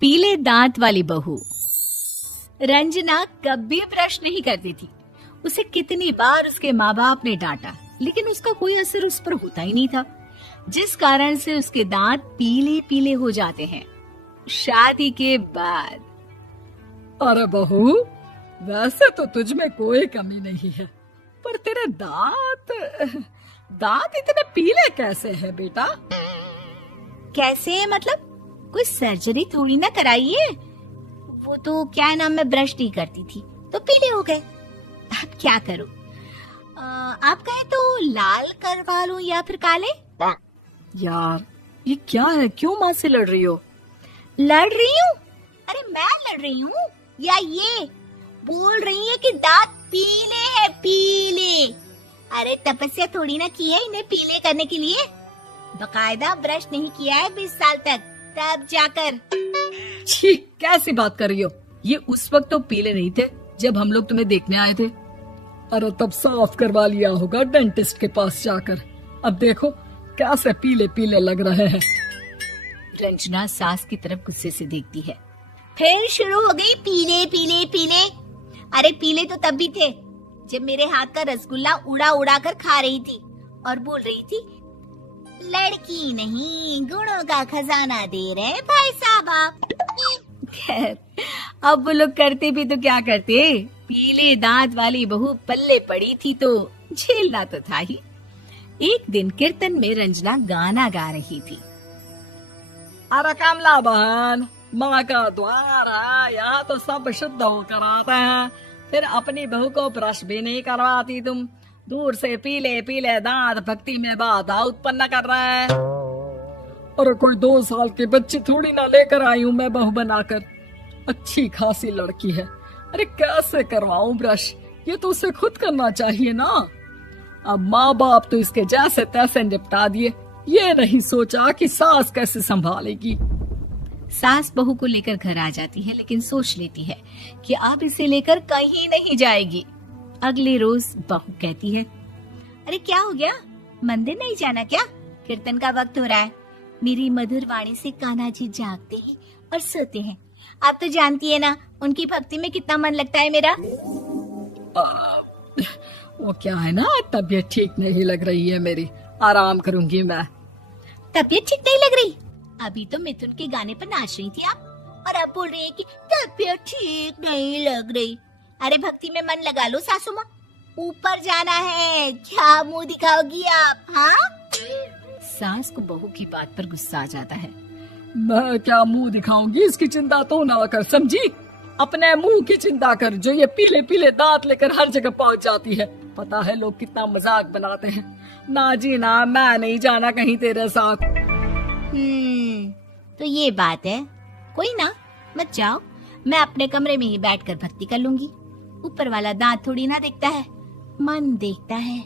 पीले दांत वाली बहू। रंजना कभी ब्रश नहीं करती थी। उसे कितनी बार उसके माँ बाप ने डांटा, लेकिन उसका कोई असर उस पर होता ही नहीं था, जिस कारण से उसके दांत पीले पीले हो जाते हैं। शादी के बाद। अरे बहू, वैसे तो तुझ में कोई कमी नहीं है, पर तेरे दांत इतने पीले कैसे हैं बेटा? कैसे मतलब? कोई सर्जरी थोड़ी ना कराइए। वो तो क्या नाम, मैं ब्रश नहीं करती थी तो पीले हो गए। अब क्या करूं? आप कहें तो लाल करवा लूं या फिर काले? यार ये क्या है, क्यों माँ से लड़ रही हो? लड़ रही हूँ? अरे मैं लड़ रही हूँ या ये बोल रही है कि दांत पीले हैं, पीले। अरे तपस्या थोड़ी ना की है इन्हें पीले करने के लिए। बकायदा ब्रश नहीं किया है 20 साल तक, तब जाकर। छी, कैसी बात कर रही हो? ये उस वक्त तो पीले नहीं थे जब हम लोग तुम्हें देखने आए थे। अरे तब साफ करवा लिया होगा डेंटिस्ट के पास जाकर। अब देखो कैसे पीले पीले लग रहे हैं। रंजना सास की तरफ गुस्से से देखती है। फिर शुरू हो गई पीले पीले पीले। अरे पीले तो तब भी थे जब मेरे हाथ का रसगुल्ला उड़ा उड़ा कर खा रही थी और बोल रही थी, लड़की नहीं गुणों का खजाना दे रहे भाई साहब आप। खैर, अब वो लोग करते भी तो क्या करते, पीले दांत वाली बहू पल्ले पड़ी थी तो झेलना तो था ही। एक दिन कीर्तन में रंजना गाना गा रही थी। अरे कमला बहन, माँ का द्वार है, यहाँ तो सब शुद्ध होकर आते हैं, फिर अपनी बहू को ब्रश भी नहीं करवाती तुम। दूर से पीले पीले दांत भक्ति में बाधा उत्पन्न कर रहे हैं। अरे कोई 2 साल के बच्ची थोड़ी ना लेकर आई हूँ मैं बहू बनाकर। अच्छी खासी लड़की है, अरे कैसे करवाऊं ब्रश? ये तो उसे खुद करना चाहिए ना। अब माँ बाप तो इसके जैसे तैसे निपटा दिए, ये नहीं सोचा कि सास कैसे संभालेगी। सास बहू को लेकर घर आ जाती है, लेकिन सोच लेती है कि अब इसे लेकर कहीं नहीं जाएगी। अगले रोज बहू कहती है, अरे क्या हो गया, मंदिर नहीं जाना क्या? कीर्तन का वक्त हो रहा है। मेरी मधुर वाणी से कान्हा जी जागते हैं और सोते हैं। आप तो जानती है ना उनकी भक्ति में कितना मन लगता है मेरा। वो क्या है ना, तबीयत ठीक नहीं लग रही है मेरी, आराम करूंगी मैं। तबीयत ठीक नहीं लग रही? अभी तो मिथुन के गाने पर नाच रही थी आप, और अब बोल रही है कि तबीयत ठीक नहीं लग रही। अरे भक्ति में मन लगा लो सासू माँ, ऊपर जाना है, क्या मुंह दिखाओगी आप? हाँ? सास को बहू की बात पर गुस्सा आ जाता है। मैं क्या मुंह दिखाऊंगी, इसकी चिंता तो ना कर, समझी? अपने मुंह की चिंता कर, जो ये पीले पीले दांत लेकर हर जगह पहुंच जाती है। पता है लोग कितना मजाक बनाते हैं। ना जी ना, मैं नहीं जाना कहीं तेरे साथ। तो ये बात है। कोई ना, मत जाओ, मैं अपने कमरे में ही बैठकर भक्ति कर लूंगी। ऊपर वाला दांत थोड़ी ना देखता है, मन देखता है,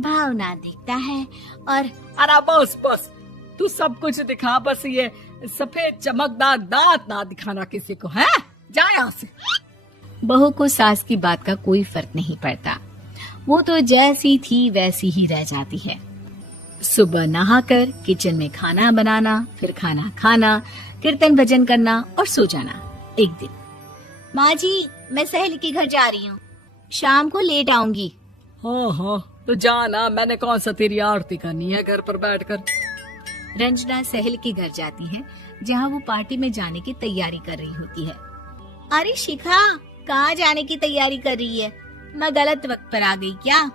भावना देखता है। और अरे बस बस, तू सब कुछ दिखा, बस ये सफेद चमकदार दांत ना दिखाना किसी को, है? जा यहाँ से। बहू को सास की बात का कोई फर्क नहीं पड़ता, वो तो जैसी थी वैसी ही रह जाती है। सुबह नहाकर किचन में खाना बनाना, फिर खाना खाना, कीर्तन भजन करना और सो जाना। एक दिन, माँ जी मैं सहेली के घर जा रही हूँ, शाम को लेट आऊंगी। हाँ हाँ तो जाना, मैंने कौन सा तेरी आरती करनी है घर पर बैठकर। रंजना सहेली के घर जाती है, जहाँ वो पार्टी में जाने की तैयारी कर रही होती है। अरे शिखा, कहाँ जाने की तैयारी कर रही है? मैं गलत वक्त पर आ गई क्या?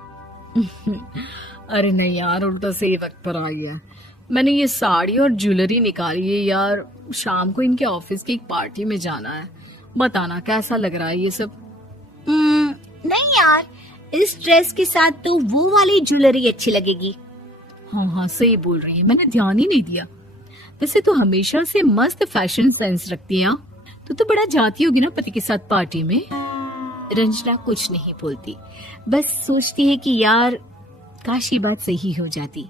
अरे नहीं यार, उल्टा सही वक्त पर आ गया। मैंने ये साड़ी और ज्वेलरी निकाली है यार, शाम को इनके ऑफिस की एक पार्टी में जाना है। बताना कैसा लग रहा है ये सब? नहीं यार, इस ड्रेस के साथ तो वो वाली ज्वेलरी अच्छी लगेगी। हाँ हाँ सही बोल रही है, मैंने ध्यान ही नहीं दिया। वैसे तो हमेशा से मस्त फैशन सेंस रखती है। तो बड़ा जाती होगी ना पति के साथ पार्टी में। रंजना कुछ नहीं बोलती, बस सोचती है कि यार काश ये बात सही हो जाती,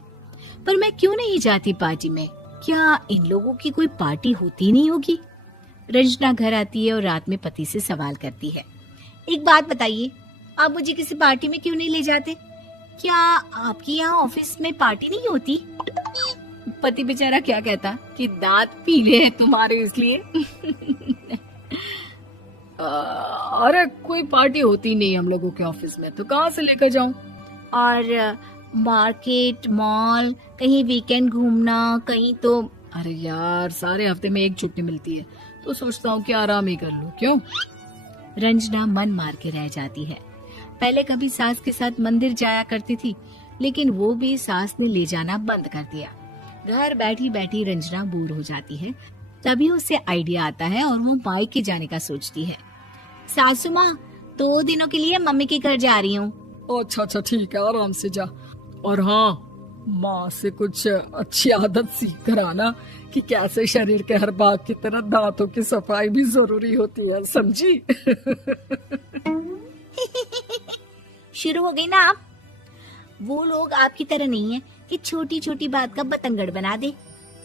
पर मैं क्यों नहीं जाती पार्टी में? क्या इन लोगों की कोई पार्टी होती नहीं होगी? रंजना घर आती है और रात में पति से सवाल करती है, एक बात बताइए, आप मुझे किसी पार्टी में क्यों नहीं ले जाते? क्या आपकी यहाँ ऑफिस में पार्टी नहीं होती? पति बेचारा क्या कहता कि दांत पीले हैं तुम्हारे इसलिए। अरे कोई पार्टी होती नहीं हम लोगों के ऑफिस में, तो कहाँ से लेकर जाऊं? और मार्केट, मॉल, कहीं वीकेंड घूमना, कहीं तो। अरे यार, सारे हफ्ते में एक छुट्टी मिलती है, तो सोचता हूँ कि आराम ही कर लूं। क्यों? रंजना मन मार के रह जाती है। पहले कभी सास के साथ मंदिर जाया करती थी, लेकिन वो भी सास ने ले जाना बंद कर दिया। घर बैठी बैठी रंजना बोर हो जाती है। तभी उसे आइडिया आता है और वो मायके जाने का सोचती है। सासू माँ, 2 दिनों के लिए मम्मी के घर जा रही हूँ। अच्छा अच्छा ठीक है, आराम से जा। और हाँ, माँ से कुछ अच्छी आदत सीख कर आना कि कैसे शरीर के हर भाग की तरह दांतों की सफाई भी जरूरी होती है, समझी? शुरू हो गई ना आप। वो लोग आपकी तरह नहीं है कि छोटी छोटी बात का बतंगड़ बना दे।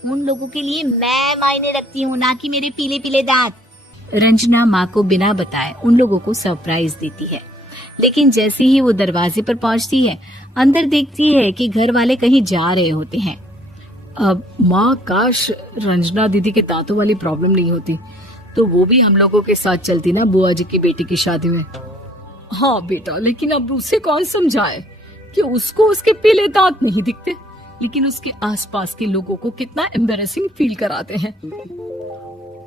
उन लोगों के लिए मैं मायने रखती हूँ, ना कि मेरे पीले पीले दांत। रंजना माँ को बिना बताए उन लोगों को सरप्राइज देती है, लेकिन जैसे ही वो दरवाजे पर पहुंचती है, अंदर देखती है कि घर वाले कहीं जा रहे होते हैं। अब माँ, काश रंजना दीदी के दांतों वाली प्रॉब्लम नहीं होती, तो वो भी हम लोगों के साथ चलती ना बुआ जी की बेटी की शादी में। हाँ बेटा, लेकिन अब उसे कौन समझाए कि उसको उसके पीले दांत नहीं दिखते, लेकिन उसके आसपास के लोगों को कितना एम्बैरेसिंग फील कराते हैं।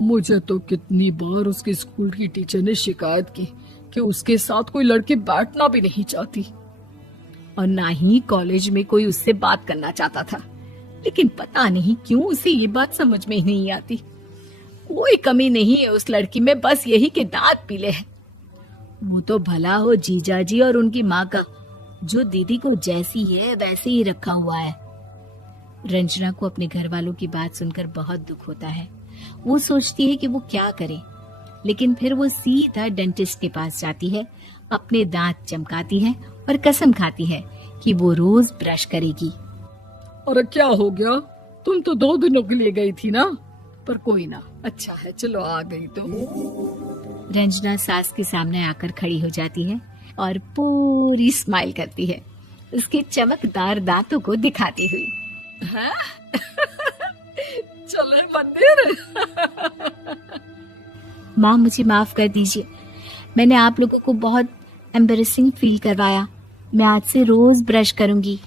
मुझे तो कितनी बार उसके स्कूल की टीचर ने शिकायत की कि उसके साथ कोई लड़की बैठना भी नहीं चाहती, और ना ही कॉलेज में कोई उससे बात करना चाहता था। लेकिन पता नहीं क्यों उसे ये बात समझ में ही नहीं आती। कोई कमी नहीं है उस लड़की में, बस यही कि दांत पीले हैं। वो तो भला हो जीजा जी और उनकी माँ का, जो दीदी को जैसी है वैसे ही रखा हुआ है। रंजना को अपने घर वालों की बात सुनकर बहुत दुख होता है। वो सोचती है कि वो क्या करे, लेकिन फिर वो सीधा डेंटिस्ट के पास जाती है, अपने दांत चमकाती है और कसम खाती है कि वो रोज ब्रश करेगी। अरे क्या हो गया? तुम तो 2 दिनों के लिए गई थी ना, पर कोई ना, अच्छा है, चलो आ गई तो। रंजना सास के सामने आकर खड़ी हो जाती है और पूरी स्माइल करती है, उसके चमकदार दांतों को दिखाती हुई। हैं? चले मंदिर? माँ, मुझे माफ कर दीजिए, मैंने आप लोगों को बहुत एम्बैरेसिंग फील करवाया। मैं आज से रोज ब्रश करूंगी।